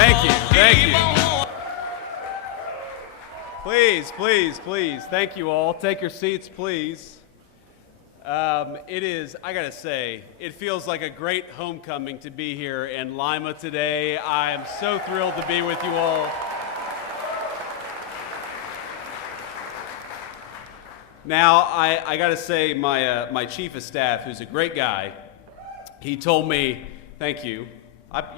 Thank you. Thank you. Please, please, please. Thank you all. Take your seats, please. It is, I gotta say, it feels like a great homecoming to be here in Lima today. I am so thrilled to be with you all. Now, I gotta say, my chief of staff, who's a great guy, he told me, thank you.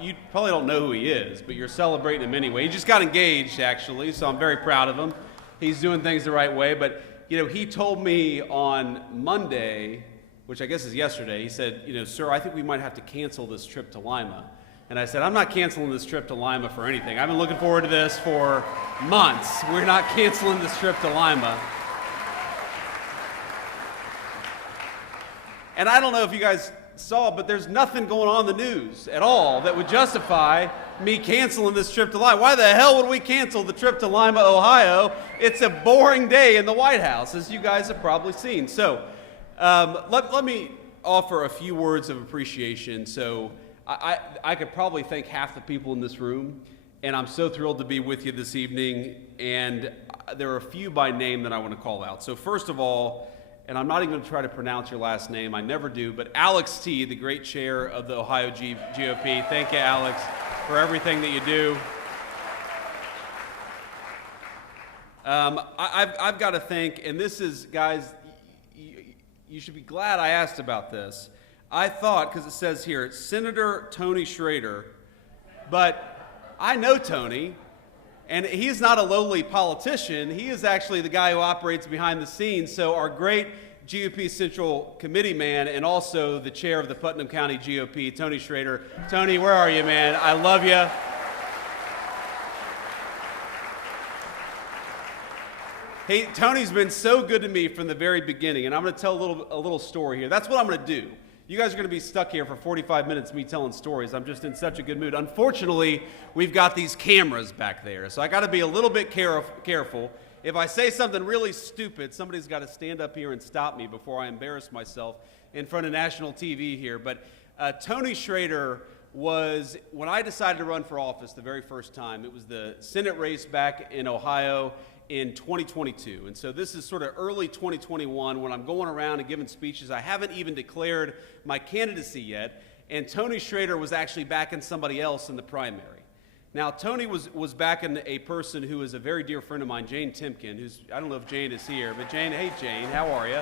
You probably don't know who he is, but you're celebrating him anyway. He just got engaged, actually, so I'm very proud of him. He's doing things the right way, but he told me on Monday, which I guess is yesterday, he said, sir, I think we might have to cancel this trip to Lima. And I said, I'm not canceling this trip to Lima for anything. I've been looking forward to this for months. We're not canceling this trip to Lima. And I don't know if you guys saw, but there's nothing going on in the news at all that would justify me canceling this trip to Lima. Why the hell would we cancel the trip to Lima, Ohio? It's a boring day in the White House, as you guys have probably seen. So let me offer a few words of appreciation. So I could probably thank half the people in this room, and I'm so thrilled to be with you this evening. And there are a few by name that I want to call out. So first of all, and I'm not even going to try to pronounce your last name, I never do, but Alex T., the great chair of the Ohio GOP. Thank you, Alex, for everything that you do. I've got to thank, and this is, guys, you should be glad I asked about this. I thought, because it says here, Senator Tony Schrader, but I know Tony, and he's not a lowly politician. He is actually the guy who operates behind the scenes. So our great GOP Central Committee man and also the chair of the Putnam County GOP, Tony Schrader. Tony, where are you, man? I love you. Hey, Tony's been so good to me from the very beginning, and I'm going to tell a little story here. That's what I'm going to do. You guys are going to be stuck here for 45 minutes me telling stories. I'm just in such a good mood. Unfortunately, we've got these cameras back there, so I got to be a little bit careful. If I say something really stupid, somebody's got to stand up here and stop me before I embarrass myself in front of national TV here. But Tony Schrader was, when I decided to run for office the very first time, it was the Senate race back in Ohio in 2022. And so this is sort of early 2021 when I'm going around and giving speeches. I haven't even declared my candidacy yet, and Tony Schrader was actually backing somebody else in the primary. Now, Tony was backing a person who is a very dear friend of mine, Jane Timken, who's, I don't know if Jane is here, but Jane, hey Jane, how are you?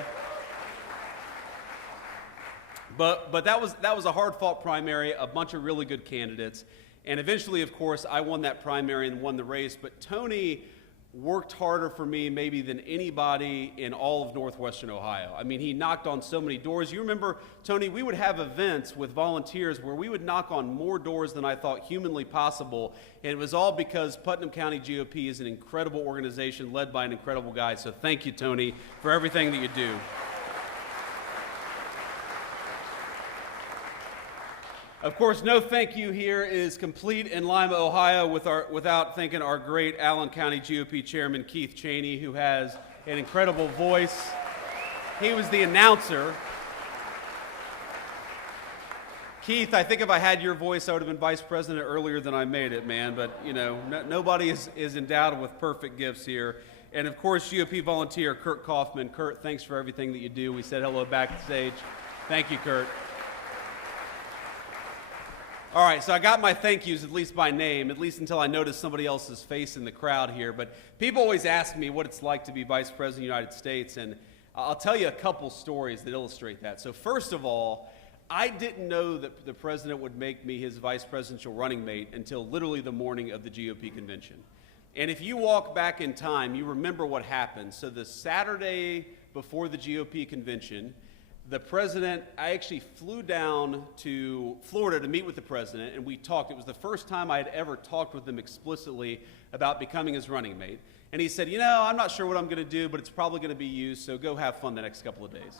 But that was a hard-fought primary, a bunch of really good candidates, and eventually, of course, I won that primary and won the race, but Tony worked harder for me maybe than anybody in all of Northwestern Ohio. I mean, he knocked on so many doors. You remember, Tony, we would have events with volunteers where we would knock on more doors than I thought humanly possible, and it was all because Putnam County GOP is an incredible organization led by an incredible guy. So thank you, Tony, for everything that you do. Of course, no thank you here is complete in Lima, Ohio, without thanking our great Allen County GOP Chairman Keith Cheney, who has an incredible voice. He was the announcer. Keith, I think if I had your voice, I would have been vice president earlier than I made it, man. But, nobody is endowed with perfect gifts here. And, of course, GOP volunteer Kurt Kaufman. Kurt, thanks for everything that you do. We said hello backstage. Thank you, Kurt. All right, so I got my thank yous, at least by name, at least until I noticed somebody else's face in the crowd here. But people always ask me what it's like to be Vice President of the United States, and I'll tell you a couple stories that illustrate that. So first of all, I didn't know that the president would make me his vice presidential running mate until literally the morning of the GOP convention. And if you walk back in time, you remember what happened. So the Saturday before the GOP convention, the president, I actually flew down to Florida to meet with the president, and we talked. It was the first time I had ever talked with him explicitly about becoming his running mate. And he said, I'm not sure what I'm going to do, but it's probably going to be you, so go have fun the next couple of days.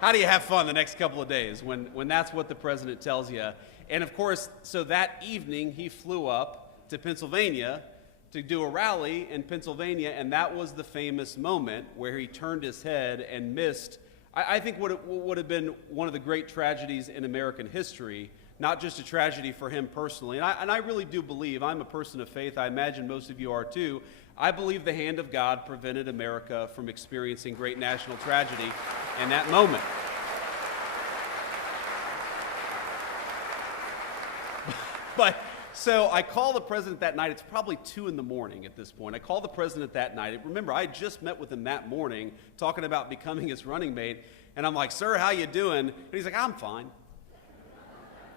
How do you have fun the next couple of days when that's what the president tells you? And of course, so that evening, he flew up to Pennsylvania to do a rally in Pennsylvania, and that was the famous moment where he turned his head and missed, I think, what would have been one of the great tragedies in American history, not just a tragedy for him personally. And I really do believe, I'm a person of faith, I imagine most of you are too, I believe the hand of God prevented America from experiencing great national tragedy in that moment. But so I call the president that night. It's probably 2 in the morning at this point. I call the president that night. Remember, I had just met with him that morning talking about becoming his running mate. And I'm like, sir, how you doing? And he's like, I'm fine.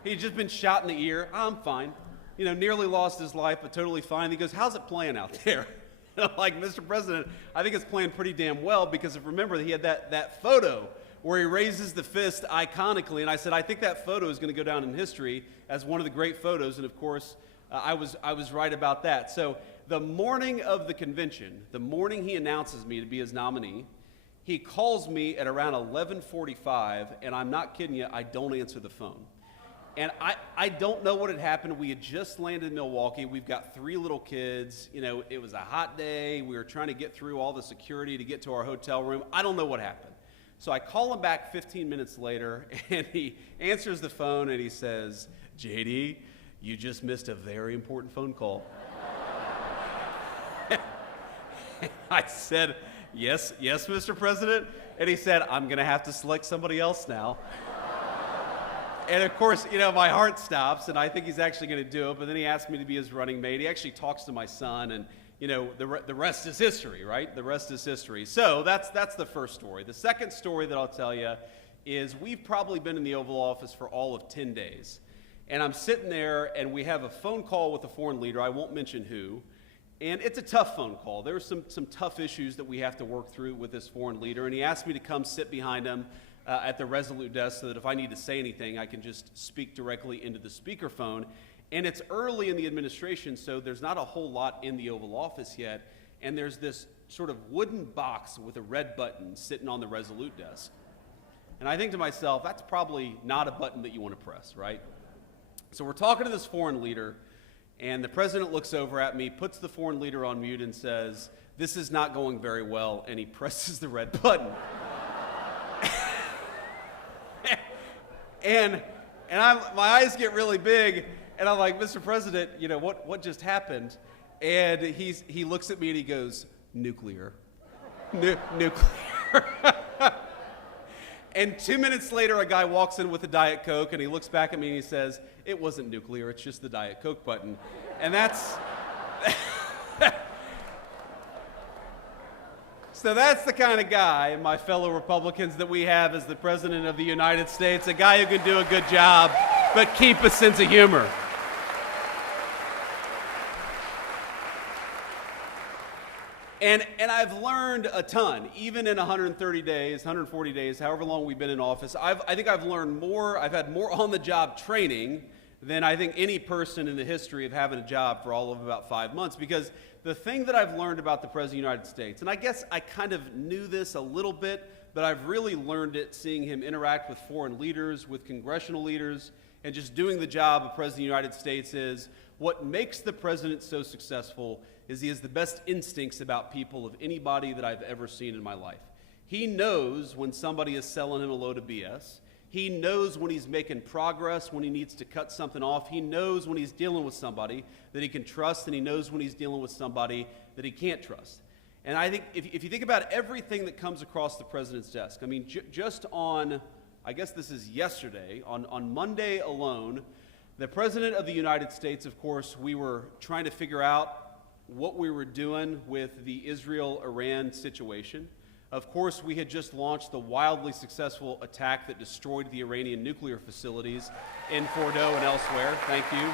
He'd just been shot in the ear. I'm fine. You know, nearly lost his life, but totally fine. He goes, how's it playing out there? And I'm like, Mr. President, I think it's playing pretty damn well, because if remember, he had that photo where he raises the fist iconically. And I said, I think that photo is going to go down in history as one of the great photos. And of course, I was right about that. So the morning of the convention, the morning he announces me to be his nominee, he calls me at around 11:45, and I'm not kidding you, I don't answer the phone. And I don't know what had happened. We had just landed in Milwaukee. We've got 3 little kids. You know, it was a hot day. We were trying to get through all the security to get to our hotel room. I don't know what happened. So I call him back 15 minutes later, and he answers the phone, and he says, JD, you just missed a very important phone call. I said, yes, Mr. President. And he said, I'm going to have to select somebody else now. And of course, you know, my heart stops, and I think he's actually going to do it. But then he asked me to be his running mate. He actually talks to my son, and you know, the rest is history, right? The rest is history. So that's the first story. The second story that I'll tell you is we've probably been in the Oval Office for all of 10 days. And I'm sitting there, and we have a phone call with a foreign leader. I won't mention who. And it's a tough phone call. There are some tough issues that we have to work through with this foreign leader. And he asked me to come sit behind him at the Resolute desk so that if I need to say anything, I can just speak directly into the speakerphone. And it's early in the administration, so there's not a whole lot in the Oval Office yet. And there's this sort of wooden box with a red button sitting on the Resolute desk. And I think to myself, that's probably not a button that you want to press, right? So we're talking to this foreign leader, and the president looks over at me, puts the foreign leader on mute, and says, this is not going very well, and he presses the red button. and my eyes get really big, and I'm like, Mr. President, you know, what just happened? And he looks at me and he goes, nuclear. Nuclear. And 2 minutes later, a guy walks in with a Diet Coke, and he looks back at me and he says, it wasn't nuclear, it's just the Diet Coke button. And that's... So that's the kind of guy, my fellow Republicans, that we have as the President of the United States, a guy who can do a good job, but keep a sense of humor. And I've learned a ton, even in 130 days, 140 days, however long we've been in office. I think I've learned more, I've had more on-the-job training than I think any person in the history of having a job for all of about 5 months. Because the thing that I've learned about the President of the United States, and I guess I kind of knew this a little bit, but I've really learned it seeing him interact with foreign leaders, with congressional leaders, and just doing the job of President of the United States is what makes the president so successful is he has the best instincts about people of anybody that I've ever seen in my life. He knows when somebody is selling him a load of BS. He knows when he's making progress, when he needs to cut something off. He knows when he's dealing with somebody that he can trust, and he knows when he's dealing with somebody that he can't trust. And I think if you think about everything that comes across the president's desk, I mean, just on, I guess this is yesterday, on Monday alone, the President of the United States, of course, we were trying to figure out what we were doing with the Israel-Iran situation. Of course, we had just launched the wildly successful attack that destroyed the Iranian nuclear facilities in Fordow and elsewhere. Thank you.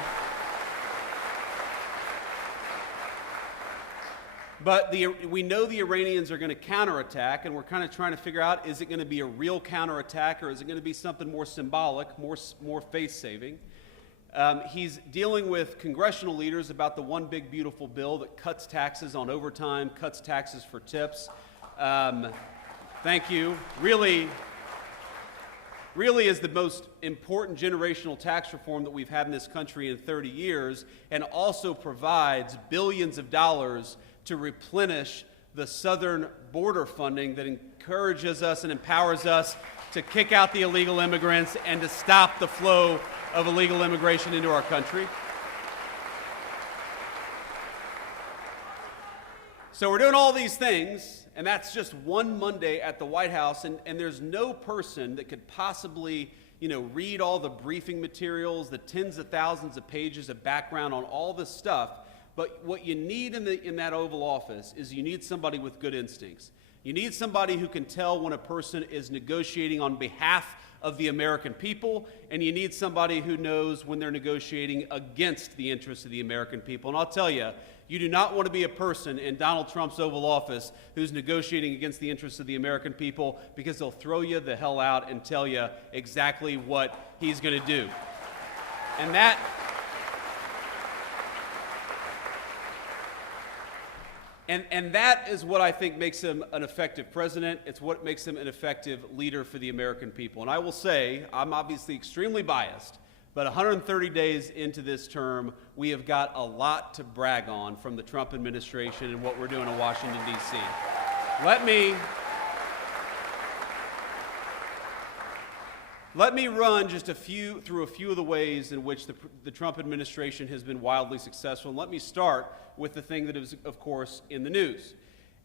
But we know the Iranians are going to counterattack, and we're kind of trying to figure out, is it going to be a real counterattack, or is it going to be something more symbolic, more face-saving? He's dealing with congressional leaders about the one big beautiful bill that cuts taxes on overtime, cuts taxes for tips. Thank you. Really is the most important generational tax reform that we've had in this country in 30 years, and also provides billions of dollars to replenish the southern border funding that encourages us and empowers us to kick out the illegal immigrants and to stop the flow of illegal immigration into our country. So we're doing all these things, and that's just one Monday at the White House, and there's no person that could possibly, read all the briefing materials, the tens of thousands of pages of background on all this stuff. But what you need in that Oval Office is you need somebody with good instincts. You need somebody who can tell when a person is negotiating on behalf of the American people, and you need somebody who knows when they're negotiating against the interests of the American people. And I'll tell you, you do not want to be a person in Donald Trump's Oval Office who's negotiating against the interests of the American people, because they'll throw you the hell out and tell you exactly what he's going to do. And that is what I think makes him an effective president. It's what makes him an effective leader for the American people. And I will say, I'm obviously extremely biased, but 130 days into this term, we have got a lot to brag on from the Trump administration and what we're doing in Washington, D.C. Let me run just through a few of the ways in which the Trump administration has been wildly successful. And let me start with the thing that is, of course, in the news.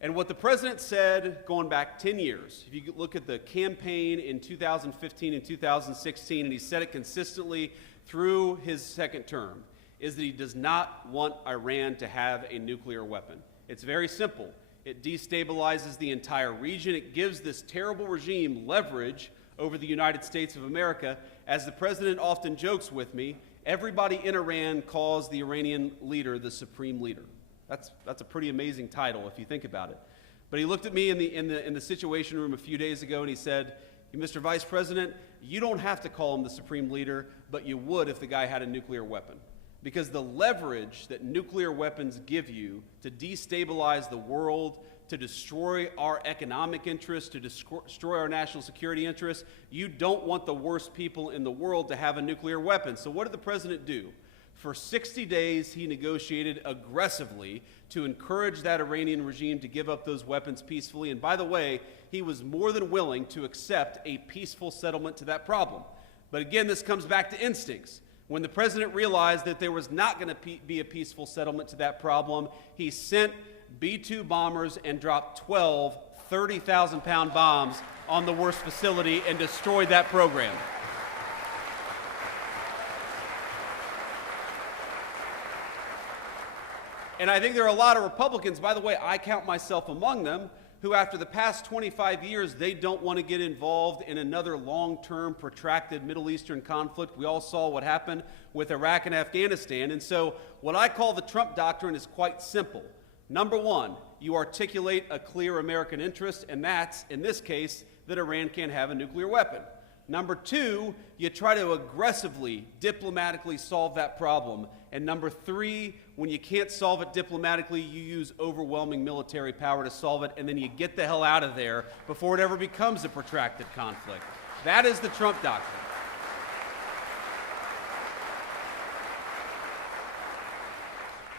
And what the president said going back 10 years, if you look at the campaign in 2015 and 2016, and he said it consistently through his second term, is that he does not want Iran to have a nuclear weapon. It's very simple. It destabilizes the entire region. It gives this terrible regime leverage over the United States of America. As the president often jokes with me, everybody in Iran calls the Iranian leader the supreme leader. That's a pretty amazing title if you think about it. But he looked at me in the Situation Room a few days ago and he said, Mr. Vice President, you don't have to call him the supreme leader, but you would if the guy had a nuclear weapon. Because the leverage that nuclear weapons give you to destabilize the world, to destroy our economic interests, to destroy our national security interests, you don't want the worst people in the world to have a nuclear weapon. So what did the president do? For 60 days, he negotiated aggressively to encourage that Iranian regime to give up those weapons peacefully. And by the way, he was more than willing to accept a peaceful settlement to that problem. But again, this comes back to instincts. When the president realized that there was not going to be a peaceful settlement to that problem, he sent B-2 bombers and dropped 12 30,000-pound bombs on the worst facility and destroyed that program. And I think there are a lot of Republicans, by the way, I count myself among them, who after the past 25 years, they don't want to get involved in another long-term, protracted Middle Eastern conflict. We all saw what happened with Iraq and Afghanistan. And so what I call the Trump doctrine is quite simple. Number one, you articulate a clear American interest, and that's, in this case, that Iran can't have a nuclear weapon. Number two, you try to aggressively, diplomatically solve that problem. And number three, when you can't solve it diplomatically, you use overwhelming military power to solve it, and then you get the hell out of there before it ever becomes a protracted conflict. That is the Trump doctrine.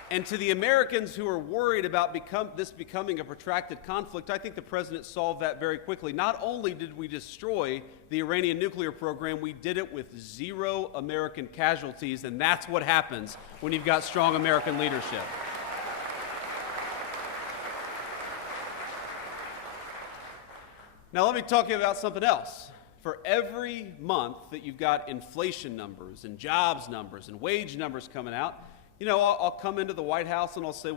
And to the Americans who are worried about this becoming a protracted conflict, I think the president solved that very quickly. Not only did we destroy the Iranian nuclear program, we did it with 0 American casualties, and that's what happens when you've got strong American leadership. Now let me talk to you about something else. For every month that you've got inflation numbers and jobs numbers and wage numbers coming out, I'll come into the White House and I'll say,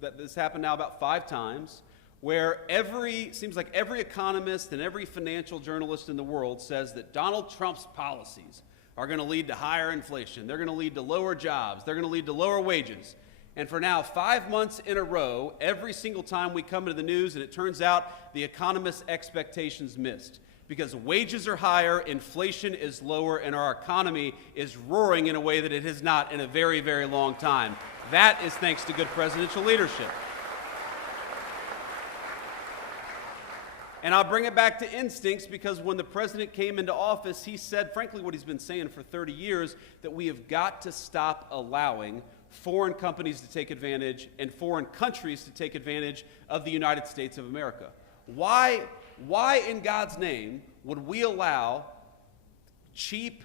that this happened now about 5 times, where seems like every economist and every financial journalist in the world says that Donald Trump's policies are going to lead to higher inflation. They're going to lead to lower jobs. They're going to lead to lower wages. And for now, 5 months in a row, every single time we come into the news, and it turns out the economists' expectations missed. Because wages are higher, inflation is lower, and our economy is roaring in a way that it has not in a very, very long time. That is thanks to good presidential leadership. And I'll bring it back to instincts, because when the president came into office, he said, frankly, what he's been saying for 30 years, that we have got to stop allowing foreign companies to take advantage and foreign countries to take advantage of the United States of America. Why in God's name would we allow cheap,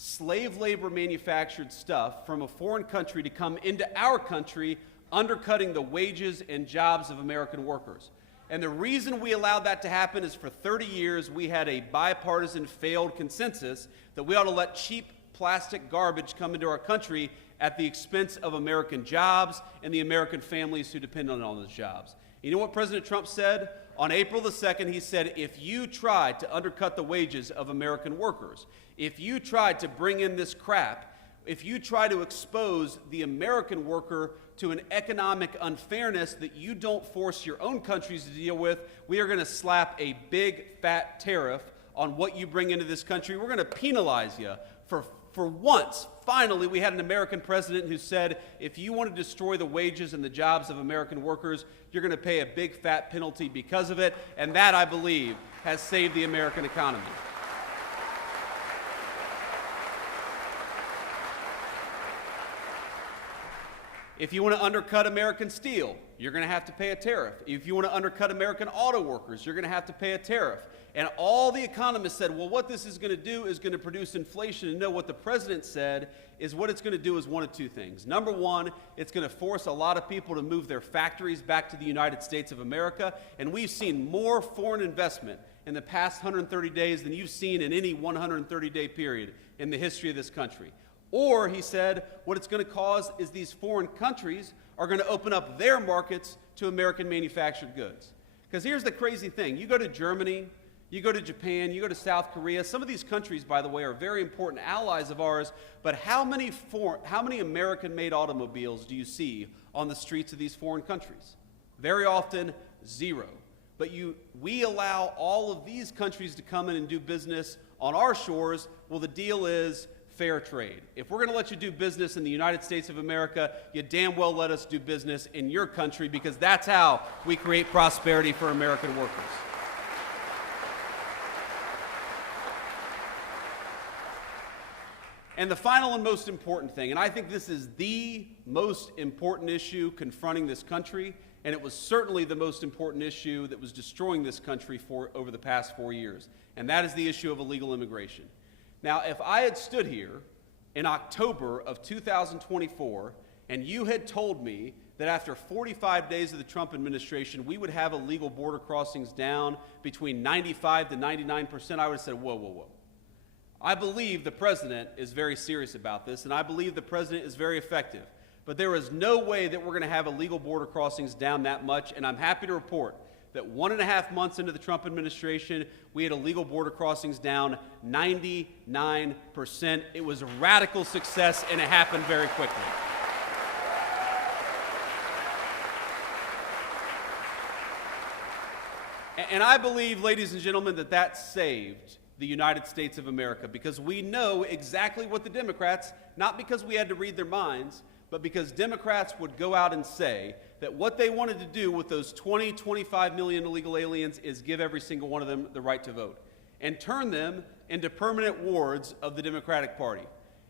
slave labor manufactured stuff from a foreign country to come into our country, undercutting the wages and jobs of American workers. And the reason we allowed that to happen is for 30 years we had a bipartisan failed consensus that we ought to let cheap plastic garbage come into our country at the expense of American jobs and the American families who depend on those jobs. You know what President Trump said? On April the 2nd, he said, if you tried to undercut the wages of American workers, if you tried to bring in this crap, if you try to expose the American worker to an economic unfairness that you don't force your own countries to deal with, we are going to slap a big fat tariff on what you bring into this country. We're going to penalize you. For once, finally, we had an American president who said, if you want to destroy the wages and the jobs of American workers, you're going to pay a big fat penalty because of it. And that, I believe, has saved the American economy. If you want to undercut American steel, you're going to have to pay a tariff. If you want to undercut American auto workers, you're going to have to pay a tariff. And all the economists said, well, what this is going to do is going to produce inflation. And no, what the president said is what it's going to do is one of two things. Number one, it's going to force a lot of people to move their factories back to the United States of America. And we've seen more foreign investment in the past 130 days than you've seen in any 130-day period in the history of this country. Or, he said, what it's going to cause is these foreign countries are going to open up their markets to American manufactured goods. Because here's the crazy thing. You go to Germany, you go to Japan, you go to South Korea. Some of these countries, by the way, are very important allies of ours. But how many American-made automobiles do you see on the streets of these foreign countries? Very often, zero. But we allow all of these countries to come in and do business on our shores. Well, the deal is fair trade. If we're going to let you do business in the United States of America, you damn well let us do business in your country, because that's how we create prosperity for American workers. And the final and most important thing, and I think this is the most important issue confronting this country, and it was certainly the most important issue that was destroying this country over the past 4 years, and that is the issue of illegal immigration. Now, if I had stood here in October of 2024 and you had told me that after 45 days of the Trump administration, we would have illegal border crossings down between 95 to 99%, I would have said, whoa, whoa, whoa. I believe the president is very serious about this, and I believe the president is very effective. But there is no way that we're going to have illegal border crossings down that much, and I'm happy to report that 1.5 months into the Trump administration, we had illegal border crossings down 99%. It was a radical success, and it happened very quickly. And I believe, ladies and gentlemen, that saved the United States of America, because we know exactly what the Democrats, not because we had to read their minds, but because Democrats would go out and say that what they wanted to do with those 25 million illegal aliens is give every single one of them the right to vote and turn them into permanent wards of the Democratic Party.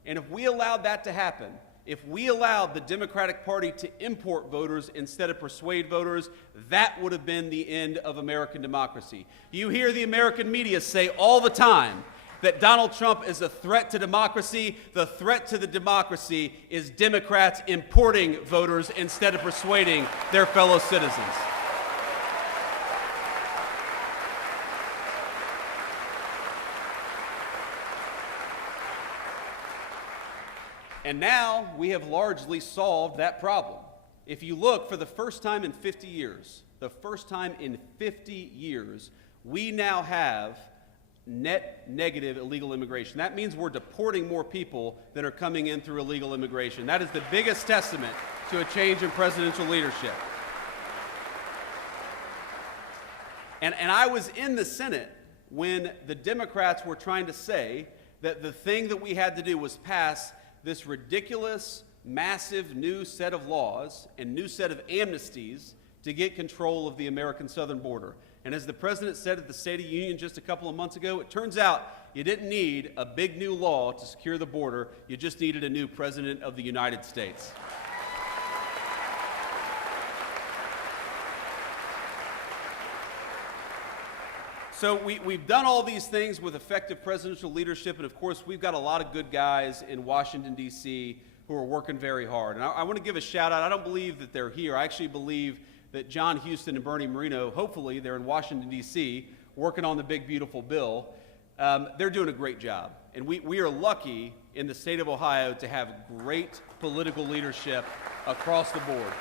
And if we allowed that to happen, if we allowed the Democratic Party to import voters instead of persuade voters, that would have been the end of American democracy. You hear the American media say all the time that Donald Trump is a threat to democracy. The threat to the democracy is Democrats importing voters instead of persuading their fellow citizens. And now we have largely solved that problem. If you look, for the first time in 50 years, we now have net negative illegal immigration. That means we're deporting more people that are coming in through illegal immigration. That is the biggest testament to a change in presidential leadership. And I was in the Senate when the Democrats were trying to say that the thing that we had to do was pass this ridiculous, massive new set of laws and new set of amnesties to get control of the American southern border. And as the president said at the State of the Union just a couple of months ago, it turns out you didn't need a big new law to secure the border. You just needed a new president of the United States. So we've done all these things with effective presidential leadership, and of course we've got a lot of good guys in Washington, D.C. who are working very hard. And I want to give a shout out. I don't believe that they're here. I actually believe that John Houston and Bernie Moreno, hopefully they're in Washington, D.C., working on the big, beautiful bill. They're doing a great job. And we are lucky in the state of Ohio to have great political leadership across the board.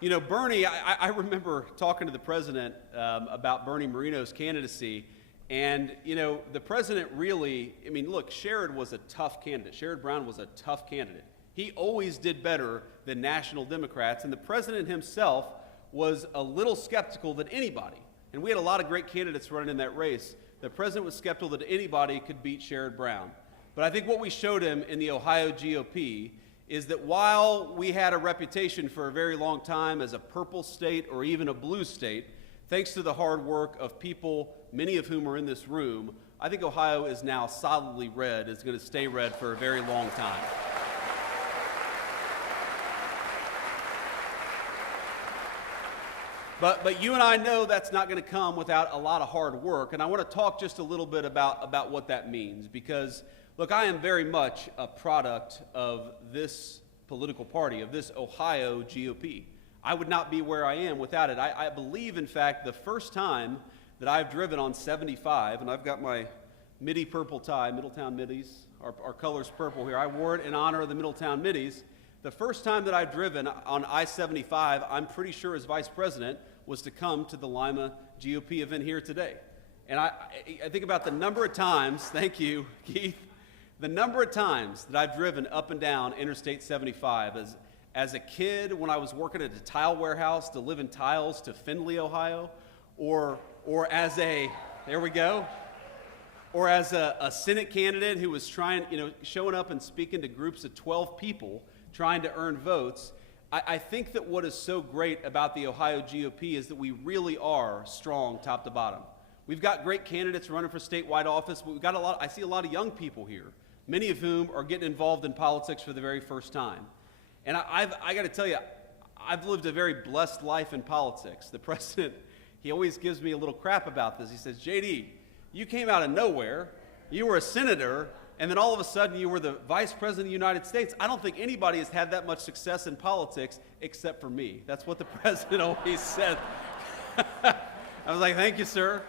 You know, Bernie, I remember talking to the president about Bernie Moreno's candidacy, and, you know, the president really, I mean, look, Sherrod was a tough candidate. Sherrod Brown was a tough candidate. He always did better than national Democrats, and the president himself was a little skeptical that anybody, and we had a lot of great candidates running in that race, the president was skeptical that anybody could beat Sherrod Brown. But I think what we showed him in the Ohio GOP is that while we had a reputation for a very long time as a purple state or even a blue state, thanks to the hard work of people, many of whom are in this room, I think Ohio is now solidly red, is going to stay red for a very long time. But you and I know that's not going to come without a lot of hard work, and I want to talk just a little bit about what that means, because look, I am very much a product of this political party, of this Ohio GOP. I would not be where I am without it. I believe, in fact, the first time that I've driven on 75, and I've got my Midi purple tie, Middletown Middies, our color's purple here. I wore it in honor of the Middletown Middies. The first time that I've driven on I-75, I'm pretty sure as vice president, was to come to the Lima GOP event here today. And I think about the number of times, thank you, Keith, the number of times that I've driven up and down Interstate 75 as a kid when I was working at a tile warehouse delivering tiles to Findlay, Ohio, or as a, there we go, or as a Senate candidate who was trying, showing up and speaking to groups of 12 people trying to earn votes. I think that what is so great about the Ohio GOP is that we really are strong top to bottom. We've got great candidates running for statewide office, but we've got I see a lot of young people here, many of whom are getting involved in politics for the very first time. And I got to tell you, I've lived a very blessed life in politics. The president, he always gives me a little crap about this. He says, JD, you came out of nowhere, you were a senator, and then all of a sudden you were the vice president of the United States. I don't think anybody has had that much success in politics except for me. That's what the president always said. I was like, thank you, sir.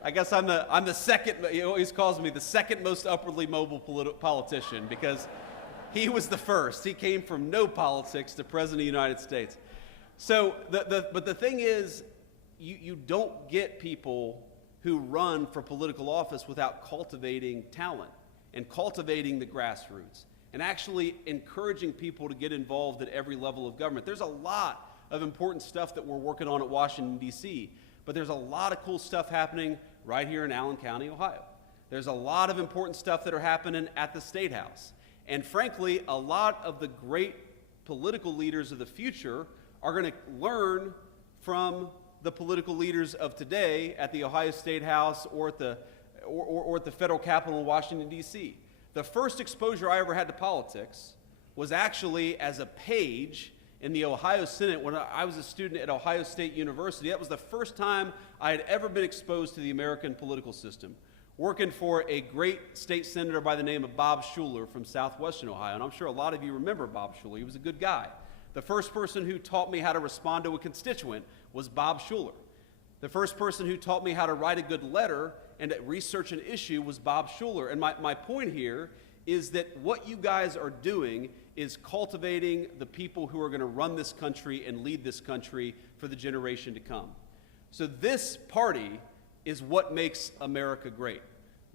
I guess I'm the second, he always calls me the second most upwardly mobile politician because he was the first. He came from no politics to president of the United States. So, but the thing is, you don't get people who run for political office without cultivating talent and cultivating the grassroots and actually encouraging people to get involved at every level of government. There's a lot of important stuff that we're working on at Washington, D.C., but there's a lot of cool stuff happening right here in Allen County, Ohio. There's a lot of important stuff that are happening at the State House. And frankly, a lot of the great political leaders of the future are going to learn from the political leaders of today at the Ohio State House or at the federal Capitol in Washington, D.C. The first exposure I ever had to politics was actually as a page in the Ohio Senate when I was a student at Ohio State University. That was the first time I had ever been exposed to the American political system, working for a great state senator by the name of Bob Schuler from southwestern Ohio. And I'm sure a lot of you remember Bob Schuler. He was a good guy. The first person who taught me how to respond to a constituent was Bob Schuler. The first person who taught me how to write a good letter and to research an issue was Bob Schuler. And my point here is that what you guys are doing is cultivating the people who are going to run this country and lead this country for the generation to come. So this party is what makes America great.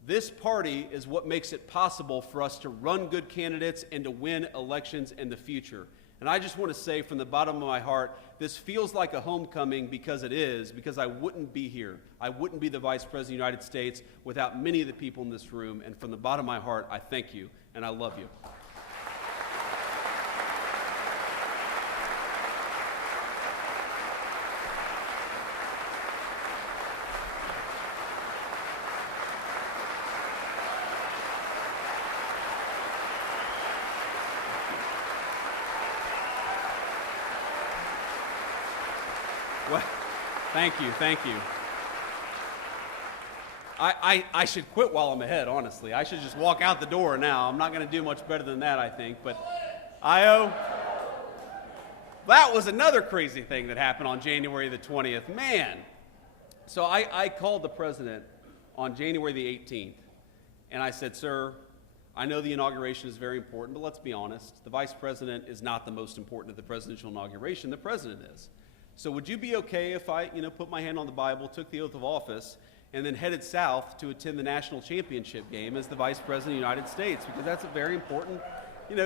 This party is what makes it possible for us to run good candidates and to win elections in the future. And I just want to say from the bottom of my heart, this feels like a homecoming because it is, because I wouldn't be here. I wouldn't be the Vice President of the United States without many of the people in this room. And from the bottom of my heart, I thank you and I love you. Well, thank you. I should quit while I'm ahead, honestly. I should just walk out the door now. I'm not going to do much better than that, I think. But that was another crazy thing that happened on January the 20th. Man. So I called the president on January the 18th, and I said, sir, I know the inauguration is very important, but let's be honest. The vice president is not the most important at the presidential inauguration. The president is. So would you be okay if I, put my hand on the Bible, took the oath of office, and then headed south to attend the national championship game as the vice president of the United States? Because that's a very important,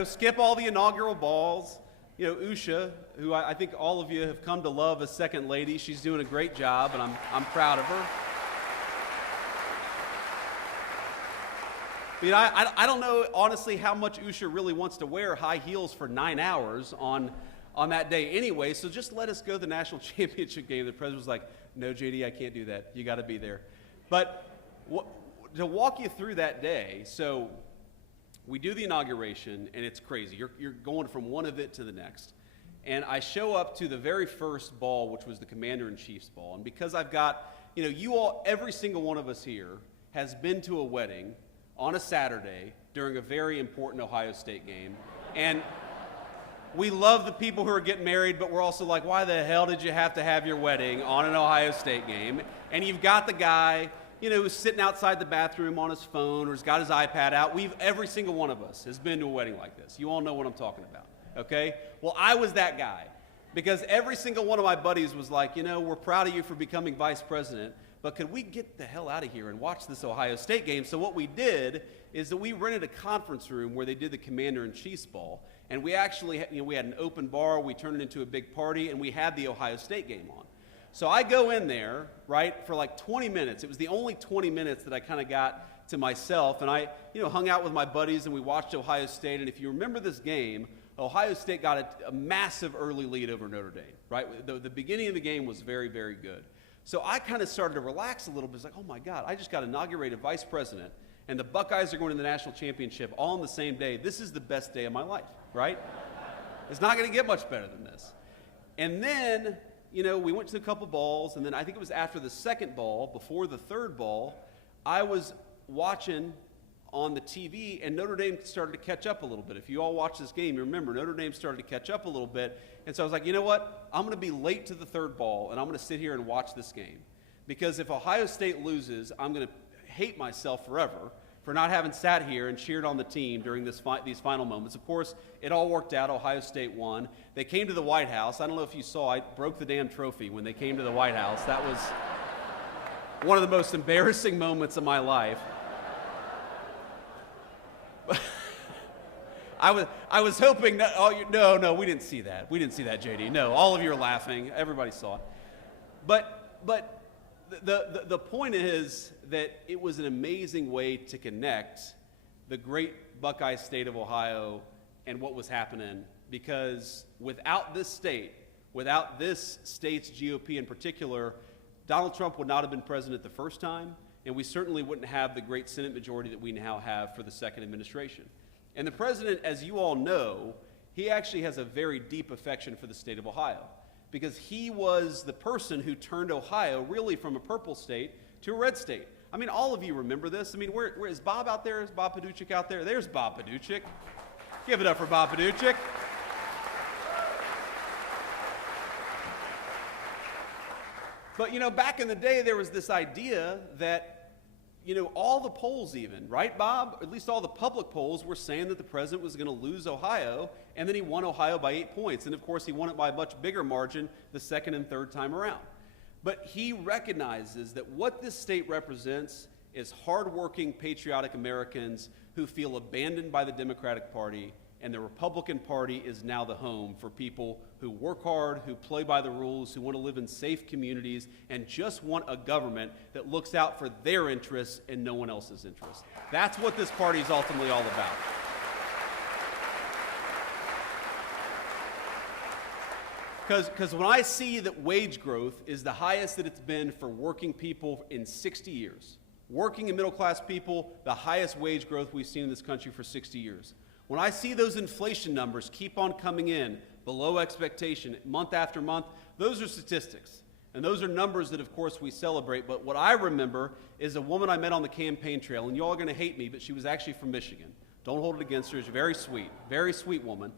skip all the inaugural balls. Usha, who I think all of you have come to love as second lady, she's doing a great job, and I'm proud of her. I don't know, honestly, how much Usha really wants to wear high heels for 9 hours on that day anyway, so just let us go to the national championship game. The president was like, no, JD, I can't do that. You got to be there. But to walk you through that day, so we do the inauguration, and it's crazy. You're going from one event to the next. And I show up to the very first ball, which was the Commander-in-Chief's ball. And because I've got, you all, every single one of us here has been to a wedding on a Saturday during a very important Ohio State game. And we love the people who are getting married, but we're also like, why the hell did you have to have your wedding on an Ohio State game? And you've got the guy, who's sitting outside the bathroom on his phone or has got his iPad out. Every single one of us has been to a wedding like this. You all know what I'm talking about, okay? Well, I was that guy because every single one of my buddies was like, we're proud of you for becoming vice president, but could we get the hell out of here and watch this Ohio State game? So what we did is that we rented a conference room where they did the Commander-in-Chief's ball, and we actually, we had an open bar, we turned it into a big party, and we had the Ohio State game on. So I go in there, right, for like 20 minutes. It was the only 20 minutes that I kind of got to myself, and I, hung out with my buddies, and we watched Ohio State, and if you remember this game, Ohio State got a massive early lead over Notre Dame, right? The beginning of the game was very, very good. So I kind of started to relax a little bit. It's like, oh my God, I just got inaugurated vice president, and the Buckeyes are going to the national championship all on the same day. This is the best day of my life, right? It's not going to get much better than this. And then, we went to a couple balls, and then I think it was after the second ball, before the third ball, I was watching on the TV, and Notre Dame started to catch up a little bit. If you all watch this game, you remember Notre Dame started to catch up a little bit, and so I was like, you know what? I'm going to be late to the third ball, and I'm going to sit here and watch this game. Because if Ohio State loses, I'm going to hate myself forever for not having sat here and cheered on the team during these final moments. Of course, it all worked out. Ohio State won. They came to the White House. I don't know if you saw, I broke the damn trophy when they came to the White House. That was one of the most embarrassing moments of my life. I was hoping that, no, we didn't see that. We didn't see that, JD. No, all of you are laughing. Everybody saw it. But the point is that it was an amazing way to connect the great Buckeye state of Ohio and what was happening, because without this state's GOP in particular, Donald Trump would not have been president the first time, and we certainly wouldn't have the great Senate majority that we now have for the second administration. And the president, as you all know, he actually has a very deep affection for the state of Ohio, because he was the person who turned Ohio really from a purple state to a red state. I mean, all of you remember this. I mean, where is Bob out there? Is Bob Paduchik out there? There's Bob Paduchik. Give it up for Bob Paduchik. But, back in the day, there was this idea that, all the polls even, right, Bob? At least all the public polls were saying that the president was going to lose Ohio, and then he won Ohio by 8 points. And, of course, he won it by a much bigger margin the second and third time around. But he recognizes that what this state represents is hardworking, patriotic Americans who feel abandoned by the Democratic Party, and the Republican Party is now the home for people who work hard, who play by the rules, who want to live in safe communities, and just want a government that looks out for their interests and no one else's interests. That's what this party is ultimately all about. Because when I see that wage growth is the highest that it's been for working people in 60 years, working and middle-class people, the highest wage growth we've seen in this country for 60 years. When I see those inflation numbers keep on coming in below expectation month after month, those are statistics. And those are numbers that, of course, we celebrate. But what I remember is a woman I met on the campaign trail, and you all are going to hate me, but she was actually from Michigan. Don't hold it against her. She's very sweet woman,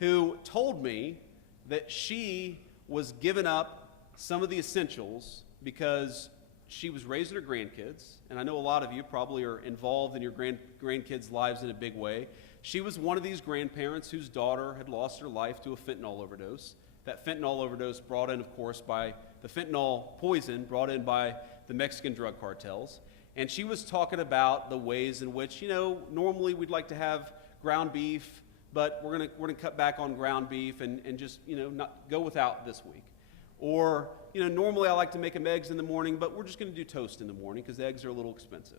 who told me that she was giving up some of the essentials because she was raising her grandkids, and I know a lot of you probably are involved in your grandkids' lives in a big way. She was one of these grandparents whose daughter had lost her life to a fentanyl overdose. That fentanyl overdose brought in, of course, by the fentanyl poison brought in by the Mexican drug cartels. And she was talking about the ways in which, normally we'd like to have ground beef, but we're gonna cut back on ground beef and just, not go without this week. Or, normally I like to make them eggs in the morning, but we're just going to do toast in the morning because eggs are a little expensive.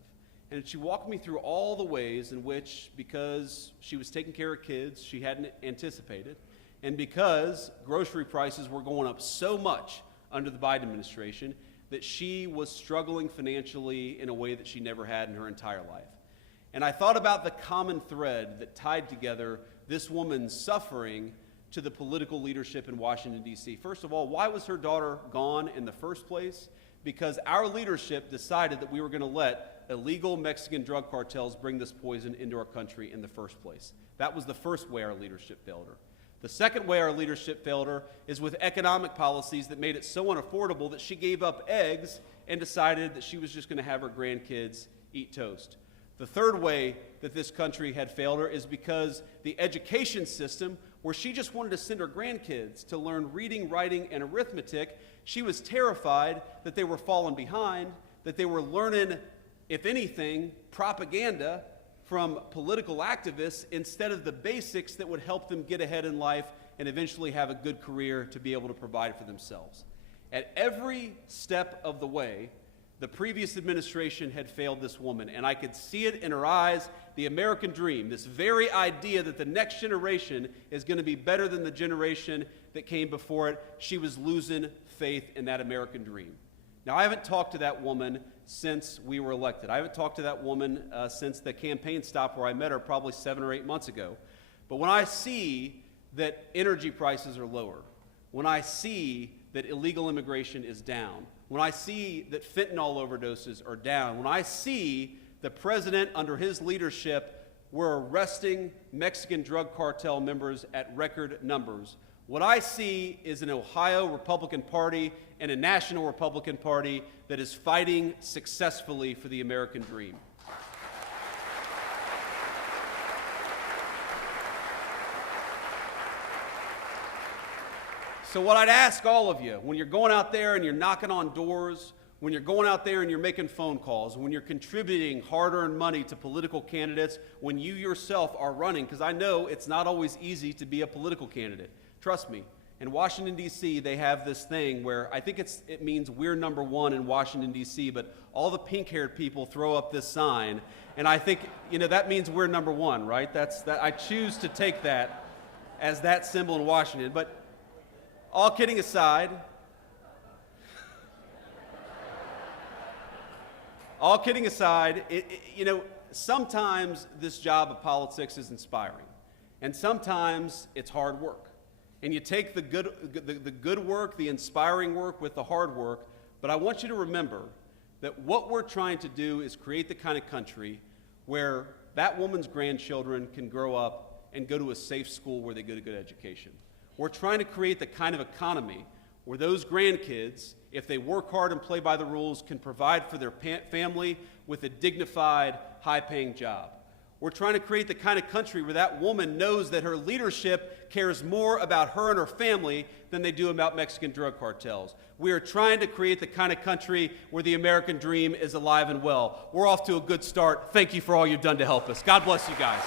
And she walked me through all the ways in which, because she was taking care of kids she hadn't anticipated, and because grocery prices were going up so much under the Biden administration, that she was struggling financially in a way that she never had in her entire life. And I thought about the common thread that tied together this woman's suffering to the political leadership in Washington, D.C. First of all, why was her daughter gone in the first place? Because our leadership decided that we were going to let illegal Mexican drug cartels bring this poison into our country in the first place. That was the first way our leadership failed her. The second way our leadership failed her is with economic policies that made it so unaffordable that she gave up eggs and decided that she was just going to have her grandkids eat toast. The third way that this country had failed her is because the education system, where she just wanted to send her grandkids to learn reading, writing, and arithmetic, she was terrified that they were falling behind, that they were learning, if anything, propaganda from political activists instead of the basics that would help them get ahead in life and eventually have a good career to be able to provide for themselves. At every step of the way, the previous administration had failed this woman, and I could see it in her eyes, the American dream, this very idea that the next generation is going to be better than the generation that came before it. She was losing faith in that American dream. Now, I haven't talked to that woman since we were elected. I haven't talked to that woman since the campaign stop where I met her probably 7 or 8 months ago. But when I see that energy prices are lower, when I see that illegal immigration is down, when I see that fentanyl overdoses are down, when I see the president under his leadership, we're arresting Mexican drug cartel members at record numbers, what I see is an Ohio Republican Party and a national Republican Party that is fighting successfully for the American dream. So what I'd ask all of you, when you're going out there and you're knocking on doors, when you're going out there and you're making phone calls, when you're contributing hard-earned money to political candidates, when you yourself are running, because I know it's not always easy to be a political candidate. Trust me, in Washington, D.C., they have this thing where I think it means we're number one in Washington, D.C., but all the pink-haired people throw up this sign, and I think, that means we're number one, right? I choose to take that as that symbol in Washington. But all kidding aside, sometimes this job of politics is inspiring, and sometimes it's hard work. And you take the good work, the inspiring work with the hard work, but I want you to remember that what we're trying to do is create the kind of country where that woman's grandchildren can grow up and go to a safe school where they get a good education. We're trying to create the kind of economy where those grandkids, if they work hard and play by the rules, can provide for their family with a dignified, high-paying job. We're trying to create the kind of country where that woman knows that her leadership cares more about her and her family than they do about Mexican drug cartels. We are trying to create the kind of country where the American dream is alive and well. We're off to a good start. Thank you for all you've done to help us. God bless you guys.